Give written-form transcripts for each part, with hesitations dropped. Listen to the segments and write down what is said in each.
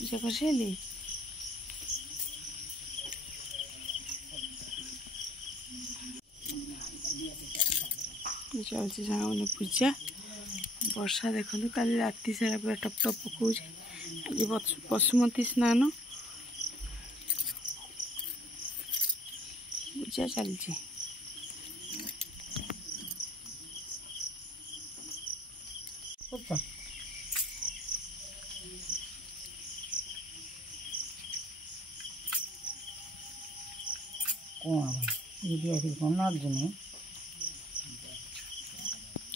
पूजा कर सारे चलती सामने पूजा वर्षा देखो काली राति सारा पूरा टप टप पकाऊ आज बसुमती स्नान पूजा चलती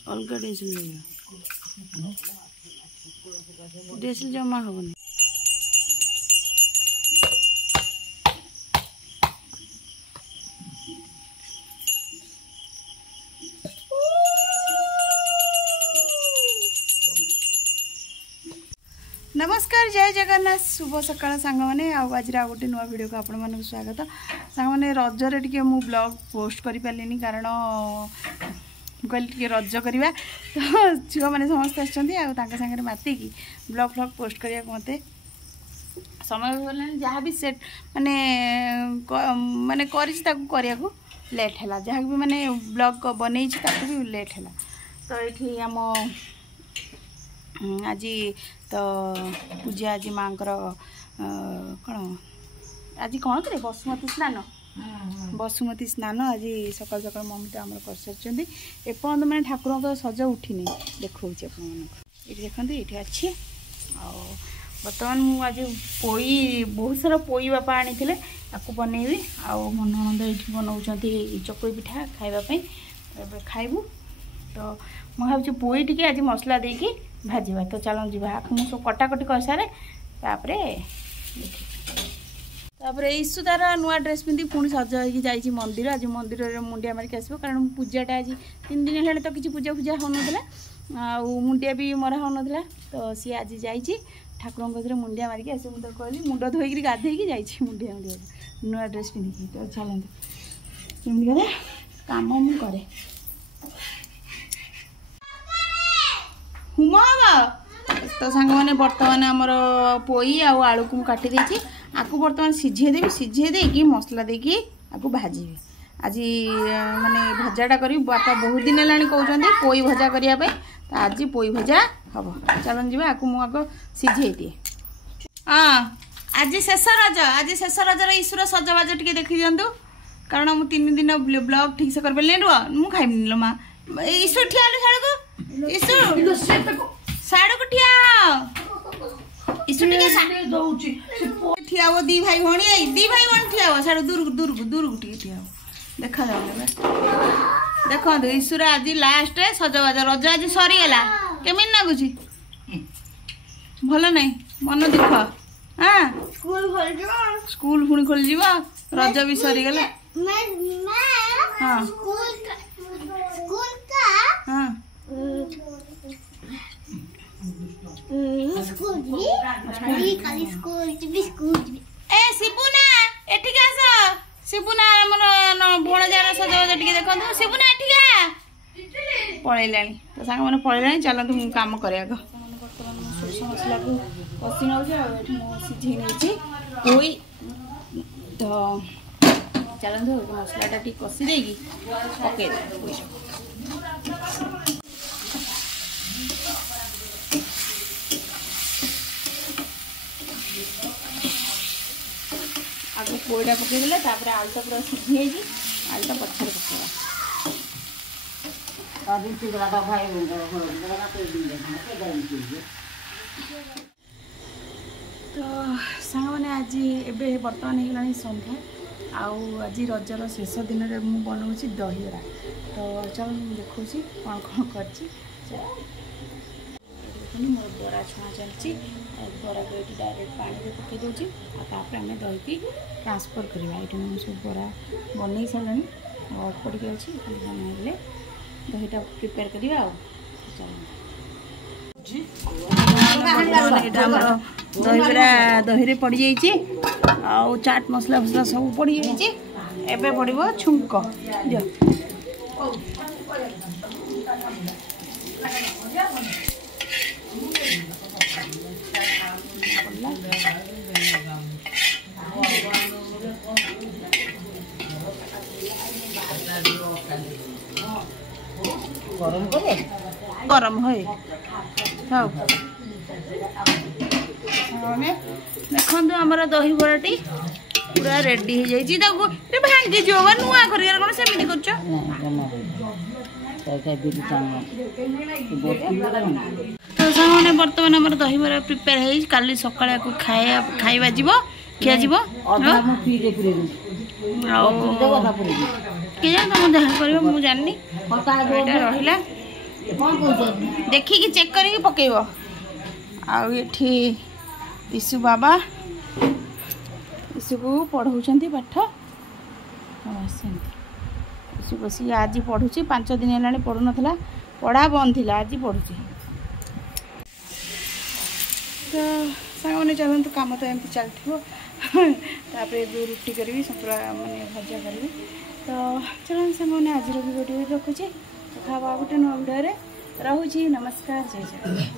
अलग डेसिल जमा हेनी नमस्कार जय जगन्नाथ शुभ सकाळ सांग मैंने आज गोटे नुआ वीडियो को आपण मानक स्वागत सांग मैंने रजरे टी मु ब्लॉग पोस्ट कर पारे कारण कहली टे रज करवा तो झील मैंने समस्त आगे मातिकी ब्लॉग फ्लॉग पोस्ट करने मत समय गला जहाँ भी सेट माने माने करने लेट है जहाँ भी माने ब्लॉग बनई भी लेट है तो ये आम आज तो पूजा आज माँ कौन आज कौन करे बसुमती स्नान बसुमती स्नान आज सकाल सकाल मम्मी तो आम कर सारी एपर्त मैंने ठाकुर का सज उठिनी देखा ये देखते ये अच्छी बर्तमान मुझे पोई बहुत सारा पोई बापा आनी आपको बनैबी आउ मो ननद ये बनाऊँ चकुई पिठा खावाई खाइबू तो मुझे भाई पोई टी आज मसला देकी भाजवा तो चलो जी मुझे कटाकटी कर सारे तापर ईशु तार नुआ ड्रेस पिंधि पुणी सज हो मंदिर आज मंदिर में मुंडिया मारिक आसो कारण पूजाटा आज 3 दिन है तो किसी पूजा पूजा हो ना मुंडिया भी मरा हो ना तो सी आज जाइए ठाकुर कथर मुंडिया मारिक आस मुझे कहली मुंड धोईक गाधेक जाइए मुंडिया मुंडिया नुआ ड्रेस पिंधिकी तो चलते कमी कम मुझे करे हुम हम तो सांग मैंने बर्तमान आमर पोई आलू को काटी देती आपको बर्तमान सिझेदेवी सिझेदेकी मसला देकी आपको भाजी आज माने भजाटा करी बापा बहुत दिन है कहते पोई भजा करने तो आज पोई भजा हम चलन जी आपको मुझे सिझे दिए हाँ आज शेष रजर ईश्वर सजबाज टे देखी दिंतु कारण मुझे 3 दिन ब्लॉग ठीक से कर पारे रुह मुझे खाइबनी लो माँ ईश्वर ठिया साड़ू साड़ू को ठिया ठिया वो दी भाई भौणी ठिया हो साड़ू दूर दूर दूर को ठिया हो देखा जाऊन देखो ईश्वर आज लास्ट सजबाज रज आज सरीगला केमी लगुच भल नहीं मन दुख हाँ स्कूल पुणी खोल रज भी सरीगला हाँ हाँ ए शिबुना एठिक आस शिबुना भणजार सजबाज टे देखो शिबुना एठिक पलैला तो सांग मैंने पलैला चलते मुझे कम कर सोरष मसला को कषि नौ सिझे नहीं पोई तो चलते मसलाटा टी कषि देगी पकई आगे पोईटा पकईदे आलुटा पूरा सिझी आलुटा पछाड़ पकड़ा तो सांग मैंने आज एबे बर्तमान हो संध्या आज रजर शेष दिन में मुझे बनाऊँगी दहीबरा तो चल देखा कौन कौन कर मोर बरा छुआ चलती बरा को ये डायरेक्ट पानी में पकई दूसरी आम दही की ट्रांसफर करवा ये मुझे सब बरा बन सारे अल्प टे अच्छी बनाइले दहीटा प्रिपेयर करवा दहीबरा दही पड़ जाइए चाट मसला फसला सब पड़ जाइए एबे पड़ो छुंक गरम है हाँ देखो आमर दही बराटी पूरा रेडी हो जाए भांगी जो नुआ कर कौन सेमती कर तो सामने बर्तमान आम दही बरा प्रिपेयर है काली सकाळ खाइबा जीव खिया जीव के जान तुम जहाँ कर जानी रहा देखिकी चेक करके पकेब आठी ईशु बाबा ईशु को पढ़ाऊँ पाठ ईशु बस आज पढ़ुची 5 दिन है पढ़ु नाला पढ़ा बंद थी आज पढ़ुची तो सांग मैंने चलते कम तो एमती चलती रुटी करी सतुला मानने भजा करी तो चलो सांग मैंने आज वीडियो रखुची देखा गोटे नुआ वीडियो रोची नमस्कार जय जगन्नाथ।